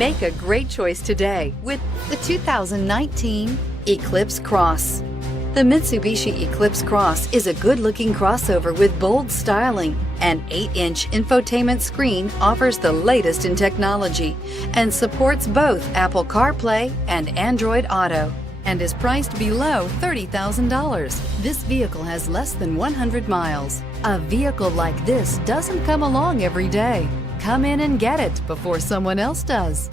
Make a great choice today with the 2019 Eclipse Cross. The Mitsubishi Eclipse Cross is a good-looking crossover with bold styling. An 8-inch infotainment screen offers the latest in technology and supports both Apple CarPlay and Android Auto, and is priced below $30,000. This vehicle has less than 100 miles. A vehicle like this doesn't come along every day. Come in and get it before someone else does.